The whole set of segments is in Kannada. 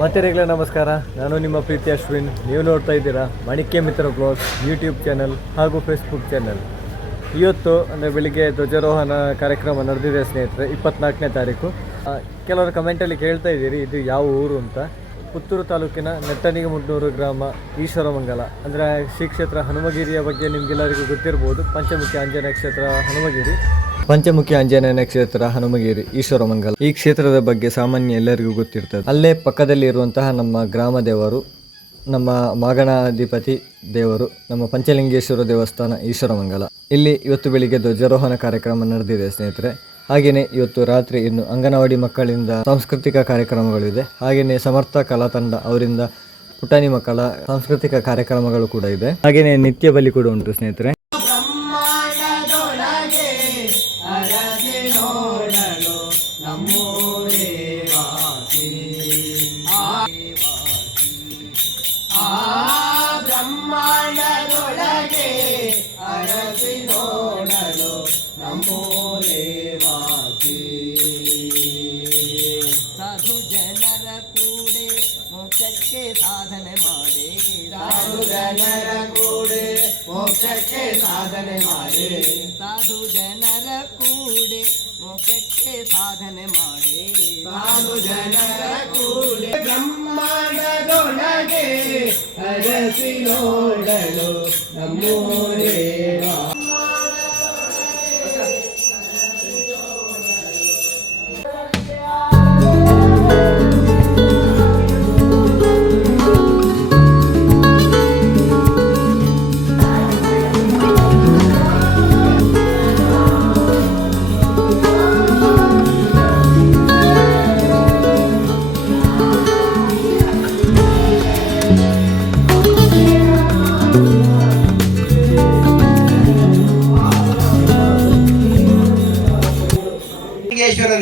ಮಾತೆರೆಗಳ ನಮಸ್ಕಾರ. ನಾನು ನಿಮ್ಮ ಪ್ರೀತಿ ಅಶ್ವಿನ್. ನೀವು ನೋಡ್ತಾ ಇದ್ದೀರಾ ಮಾಣಿಕ್ಯ ಮಿತ್ರ ಬ್ಲಾಗ್ಸ್ ಯೂಟ್ಯೂಬ್ ಚಾನಲ್ ಹಾಗೂ ಫೇಸ್ಬುಕ್ ಚಾನಲ್. ಇವತ್ತು ಅಂದರೆ ಬೆಳಿಗ್ಗೆ ಧ್ವಜಾರೋಹಣ ಕಾರ್ಯಕ್ರಮ ನಡೆದಿದೆ ಸ್ನೇಹಿತರೆ, 24ನೇ ತಾರೀಕು. ಕೆಲವರು ಕಮೆಂಟಲ್ಲಿ ಕೇಳ್ತಾ ಇದ್ದೀರಿ ಇದು ಯಾವ ಊರು ಅಂತ. ಪುತ್ತೂರು ತಾಲೂಕಿನ ನೆಟ್ಟಣಿಗಮುಡ್ನೂರು ಗ್ರಾಮ ಈಶ್ವರಮಂಗಲ, ಅಂದರೆ ಶ್ರೀ ಕ್ಷೇತ್ರ ಹನುಮಗಿರಿಯ ಬಗ್ಗೆ ನಿಮಗೆಲ್ಲರಿಗೂ ಗೊತ್ತಿರ್ಬೋದು. ಪಂಚಮುಖಿ ಆಂಜನೇಯ ಕ್ಷೇತ್ರ ಹನುಮಗಿರಿ, ಪಂಚಮುಖಿ ಆಂಜನೇಯನ ಕ್ಷೇತ್ರ ಹನುಮಗಿರಿ ಈಶ್ವರಮಂಗಲ. ಈ ಕ್ಷೇತ್ರದ ಬಗ್ಗೆ ಸಾಮಾನ್ಯ ಎಲ್ಲರಿಗೂ ಗೊತ್ತಿರ್ತದೆ. ಅಲ್ಲೇ ಪಕ್ಕದಲ್ಲಿ ಇರುವಂತಹ ನಮ್ಮ ಗ್ರಾಮ ದೇವರು, ನಮ್ಮ ಮಾಗಣಾಧಿಪತಿ ದೇವರು, ನಮ್ಮ ಪಂಚಲಿಂಗೇಶ್ವರ ದೇವಸ್ಥಾನ ಈಶ್ವರಮಂಗಲ. ಇಲ್ಲಿ ಇವತ್ತು ಬೆಳಿಗ್ಗೆ ಧ್ವಜಾರೋಹಣ ಕಾರ್ಯಕ್ರಮ ನಡೆದಿದೆ ಸ್ನೇಹಿತರೆ. ಹಾಗೆಯೇ ಇವತ್ತು ರಾತ್ರಿ ಇನ್ನು ಅಂಗನವಾಡಿ ಮಕ್ಕಳಿಂದ ಸಾಂಸ್ಕೃತಿಕ ಕಾರ್ಯಕ್ರಮಗಳಿದೆ. ಹಾಗೆಯೇ ಸಮರ್ಥ ಕಲಾ ತಂಡ ಅವರಿಂದ ಪುಟಾಣಿ ಮಕ್ಕಳ ಸಾಂಸ್ಕೃತಿಕ ಕಾರ್ಯಕ್ರಮಗಳು ಕೂಡ ಇದೆ. ಹಾಗೆಯೇ ನಿತ್ಯ ಬಲಿ ಕೂಡ ಉಂಟು ಸ್ನೇಹಿತರೆ. ಸಾಧು ಜನರ ಕೂಡೆ ಮೋಕ್ಷಕ್ಕೆ ಸಾಧನೆ ಮಾಡಿ, ಸಾಧು ಜನರ ಕೂಡೆ ಮೋಕ್ಷಕ್ಕೆ ಸಾಧನೆ ಮಾಡಿ, ಸಾಧು ಜನರ ಕೂಡೆ ಮೋಕ್ಷಕ್ಕೆ ಸಾಧನೆ ಮಾಡಿ, ಸಾಧು ಜನರ ಕೂಡೆ ಬ್ರಹ್ಮಾಂಡದೊಳಗೆ ಅರಸಿ ನೋಡಲು ನಮ್ಮೋ ದೇವಾ.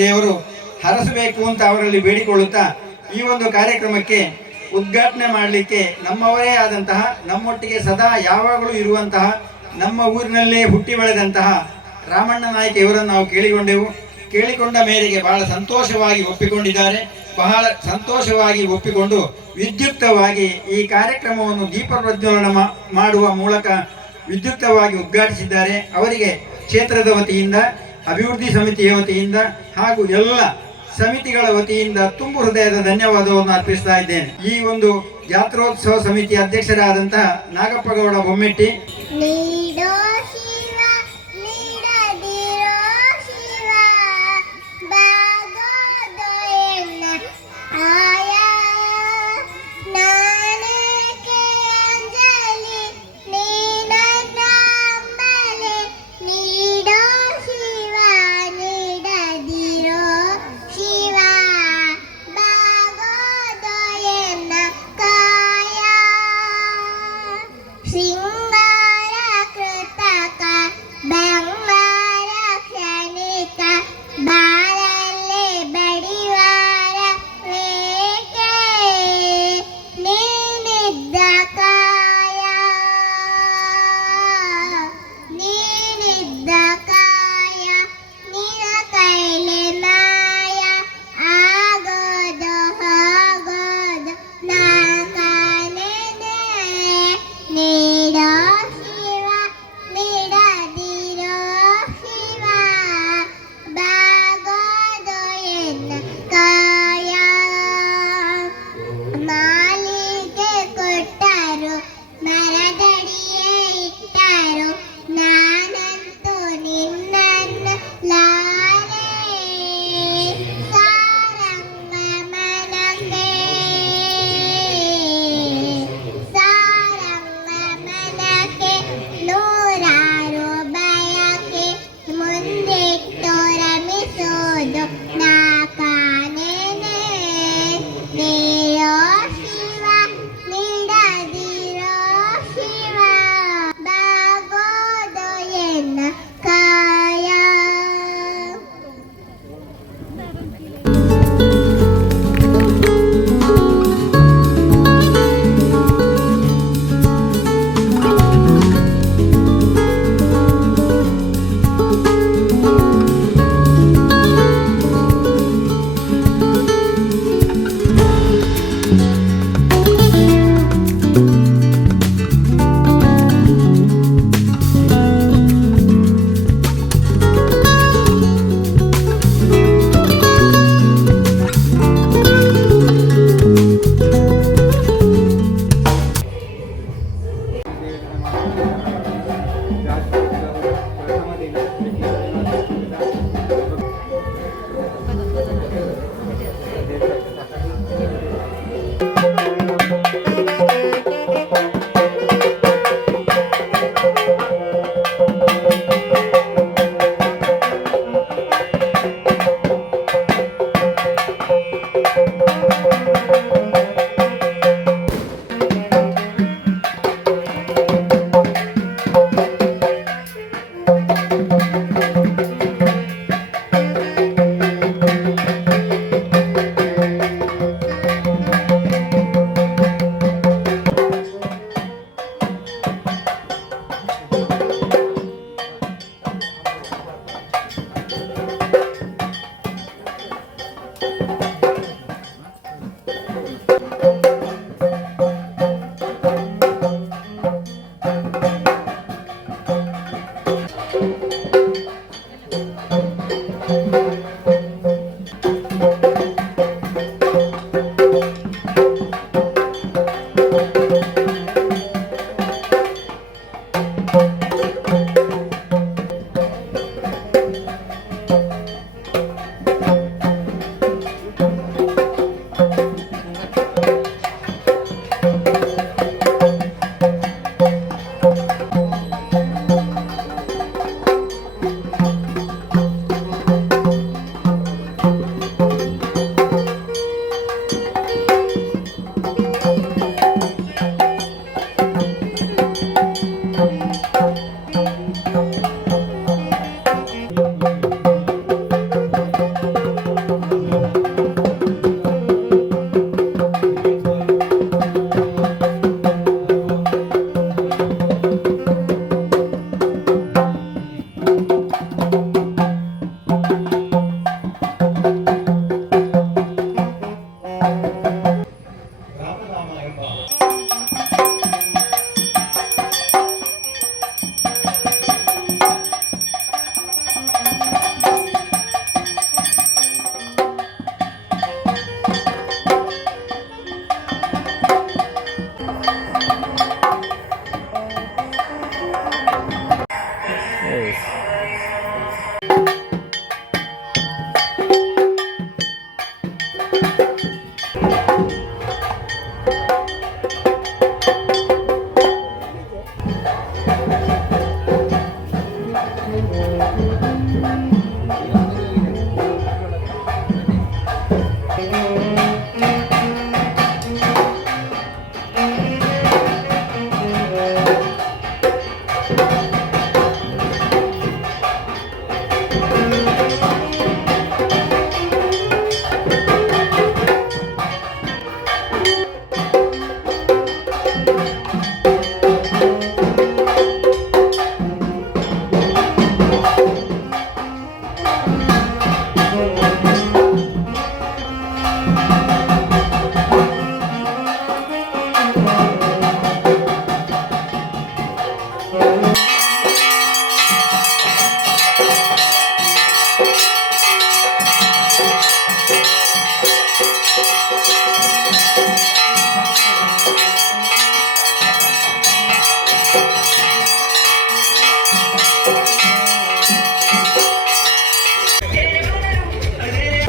ದೇವರು ಹರಸಬೇಕು ಅಂತ ಅವರಲ್ಲಿ ಬೇಡಿಕೊಳ್ಳುತ್ತಾ ಈ ಒಂದು ಕಾರ್ಯಕ್ರಮಕ್ಕೆ ಉದ್ಘಾಟನೆ ಮಾಡಲಿಕ್ಕೆ ನಮ್ಮವರೇ ಆದಂತಹ, ನಮ್ಮೊಟ್ಟಿಗೆ ಸದಾ ಯಾವಾಗಲೂ ಇರುವಂತಹ, ನಮ್ಮ ಊರಿನಲ್ಲೇ ಹುಟ್ಟಿ ಬೆಳೆದಂತಹ ರಾಮಣ್ಣ ನಾಯ್ಕ ಇವರನ್ನು ನಾವು ಕೇಳಿಕೊಂಡ ಮೇರೆಗೆ ಬಹಳ ಸಂತೋಷವಾಗಿ ಒಪ್ಪಿಕೊಂಡಿದ್ದಾರೆ. ಬಹಳ ಸಂತೋಷವಾಗಿ ಒಪ್ಪಿಕೊಂಡು ವಿದ್ಯುಕ್ತವಾಗಿ ಈ ಕಾರ್ಯಕ್ರಮವನ್ನು ದೀಪ ಪ್ರಜ್ವಲನ ಮಾಡುವ ಮೂಲಕ ವಿದ್ಯುಕ್ತವಾಗಿ ಉದ್ಘಾಟಿಸಿದ್ದಾರೆ. ಅವರಿಗೆ ಕ್ಷೇತ್ರದ ವತಿಯಿಂದ, ಅಭಿವೃದ್ಧಿ ಸಮಿತಿಯ ವತಿಯಿಂದ ಹಾಗೂ ಎಲ್ಲ ಸಮಿತಿಗಳ ವತಿಯಿಂದ ತುಂಬು ಹೃದಯದ ಧನ್ಯವಾದವನ್ನು ಅರ್ಪಿಸ್ತಾ ಇದ್ದೇನೆ. ಈ ಒಂದು ಜಾತ್ರೋತ್ಸವ ಸಮಿತಿ ಅಧ್ಯಕ್ಷರಾದಂತಹ ನಾಗಪ್ಪಗೌಡ ಬೊಮ್ಮೆಟ್ಟಿ, ಶೃಂಗಾರ ಕೃತ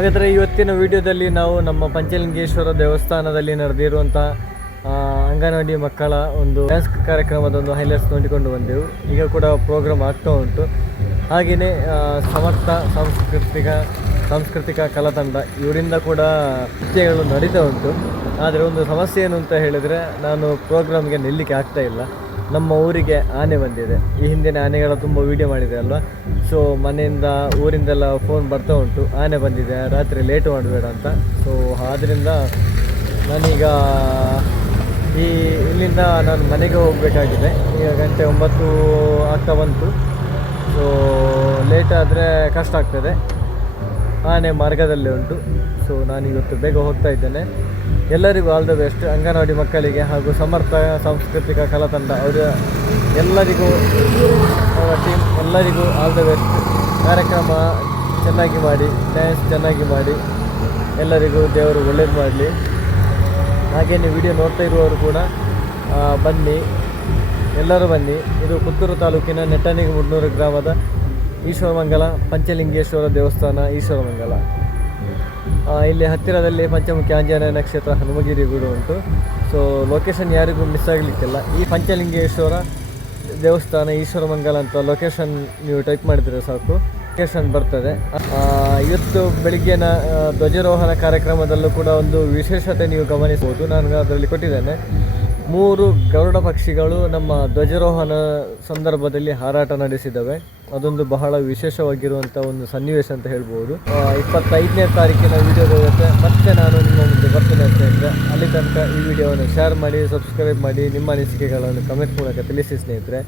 ಹಾಗಾದರೆ ಇವತ್ತಿನ ವಿಡಿಯೋದಲ್ಲಿ ನಾವು ನಮ್ಮ ಪಂಚಲಿಂಗೇಶ್ವರ ದೇವಸ್ಥಾನದಲ್ಲಿ ನಡೆದಿರುವಂಥ ಅಂಗನವಾಡಿ ಮಕ್ಕಳ ಒಂದು ಡ್ಯಾನ್ಸ್ ಕಾರ್ಯಕ್ರಮದ ಒಂದು ಹೈಲೈಟ್ಸ್ ನೋಡಿಕೊಂಡು ಬಂದೆವು. ಈಗ ಕೂಡ ಪ್ರೋಗ್ರಾಮ್ ಆಗ್ತಾ ಉಂಟು. ಹಾಗೆಯೇ ಸಮರ್ಥ ಸಾಂಸ್ಕೃತಿಕ ಕಲಾತಂಡ ಇವರಿಂದ ಕೂಡ ನೃತ್ಯಗಳು ನಡೀತಾ ಉಂಟು. ಆದರೆ ಒಂದು ಸಮಸ್ಯೆ ಏನು ಅಂತ ಹೇಳಿದರೆ, ನಾನು ಪ್ರೋಗ್ರಾಮ್ಗೆ ನಿಲ್ಲಲಿಕ್ಕೆ ಆಗ್ತಾ ಇಲ್ಲ. ನಮ್ಮ ಊರಿಗೆ ಆನೆ ಬಂದಿದೆ. ಈ ಹಿಂದಿನ ಆನೆಗಳ ತುಂಬ ವೀಡಿಯೋ ಮಾಡಿದೆ ಅಲ್ವಾ. ಸೊ ಮನೆಯಿಂದ ಊರಿಂದೆಲ್ಲ ಫೋನ್ ಬರ್ತಾ ಉಂಟು, ಆನೆ ಬಂದಿದೆ, ರಾತ್ರಿ ಲೇಟ್ ಮಾಡಬೇಡ ಅಂತ. ಸೊ ಆದ್ದರಿಂದ ನಾನೀಗ ಇಲ್ಲಿಂದ ನಾನು ಮನೆಗೆ ಹೋಗಬೇಕಾಗಿದೆ. ಈಗ ಗಂಟೆ 9 ಆಗ್ತಾ ಬಂತು. ಸೊ ಲೇಟ್ ಆದರೆ ಕಷ್ಟ ಆಗ್ತದೆ. ಆನೆ ಮಾರ್ಗದಲ್ಲಿ ಉಂಟು. ಸೊ ನಾನಿವತ್ತು ಬೇಗ ಹೋಗ್ತಾ ಇದ್ದೇನೆ. ಎಲ್ಲರಿಗೂ ಆಲ್ ದ ಬೆಸ್ಟ್. ಅಂಗನವಾಡಿ ಮಕ್ಕಳಿಗೆ ಹಾಗೂ ಸಮರ್ಥ ಸಾಂಸ್ಕೃತಿಕ ಕಲಾತಂಡ ಅವರ ಎಲ್ಲರಿಗೂ ಟೀಮ್ ಎಲ್ಲರಿಗೂ ಆಲ್ ದ ಬೆಸ್ಟ್. ಕಾರ್ಯಕ್ರಮ ಚೆನ್ನಾಗಿ ಮಾಡಿ, ಡ್ಯಾನ್ಸ್ ಚೆನ್ನಾಗಿ ಮಾಡಿ, ಎಲ್ಲರಿಗೂ ದೇವರು ಒಳ್ಳೇದು ಮಾಡಲಿ. ಹಾಗೆಯೇ ವಿಡಿಯೋ ನೋಡ್ತಾ ಇರುವವರು ಕೂಡ ಬನ್ನಿ, ಎಲ್ಲರೂ ಬನ್ನಿ. ಇದು ಪುತ್ತೂರು ತಾಲೂಕಿನ ನೆಟ್ಟಣಿಗೆ ಮುಡ್ನೂರು ಗ್ರಾಮದ ಈಶ್ವರಮಂಗಲ ಪಂಚಲಿಂಗೇಶ್ವರ ದೇವಸ್ಥಾನ ಈಶ್ವರಮಂಗಲ. ಇಲ್ಲಿ ಹತ್ತಿರದಲ್ಲಿ ಪಂಚಮುಖಿ ಆಂಜನೇಯ ನಕ್ಷತ್ರ ಹನುಮಗಿರಿ ಗೂಡು ಉಂಟು. ಸೊ ಲೊಕೇಶನ್ ಯಾರಿಗೂ ಮಿಸ್ ಆಗಲಿಕ್ಕಿಲ್ಲ. ಈ ಪಂಚಲಿಂಗೇಶ್ವರ ದೇವಸ್ಥಾನ ಈಶ್ವರಮಂಗಲ ಅಂತ ಲೊಕೇಶನ್ ನೀವು ಟೈಪ್ ಮಾಡಿದರೆ ಸಾಕು, ಲೊಕೇಶನ್ ಬರ್ತದೆ. ಇವತ್ತು ಬೆಳಿಗ್ಗೆನ ಧ್ವಜಾರೋಹಣ ಕಾರ್ಯಕ್ರಮದಲ್ಲೂ ಕೂಡ ಒಂದು ವಿಶೇಷತೆ ನೀವು ಗಮನಿಸಬಹುದು. ನಾನು ಅದರಲ್ಲಿ ಕೊಟ್ಟಿದ್ದೇನೆ. 3 ಗರುಡ ಪಕ್ಷಿಗಳು ನಮ್ಮ ಧ್ವಜಾರೋಹಣ ಸಂದರ್ಭದಲ್ಲಿ ಹಾರಾಟ ನಡೆಸಿದ್ದಾವೆ. ಅದೊಂದು ಬಹಳ ವಿಶೇಷವಾಗಿರುವಂಥ ಒಂದು ಸನ್ನಿವೇಶ ಅಂತ ಹೇಳ್ಬೋದು. 25ನೇ ತಾರೀಕಿನ ವಿಡಿಯೋದ ಜೊತೆ ಮತ್ತೆ ನಾನು ನಿಮ್ಮ ಮುಂದೆ ಬರ್ತೇನೆ ಸ್ನೇಹಿತರೆ. ಅಲ್ಲಿ ತನಕ ಈ ವಿಡಿಯೋವನ್ನು ಶೇರ್ ಮಾಡಿ, ಸಬ್ಸ್ಕ್ರೈಬ್ ಮಾಡಿ, ನಿಮ್ಮ ಅನಿಸಿಕೆಗಳನ್ನು ಕಮೆಂಟ್ ಮೂಲಕ ತಿಳಿಸಿ ಸ್ನೇಹಿತರೆ.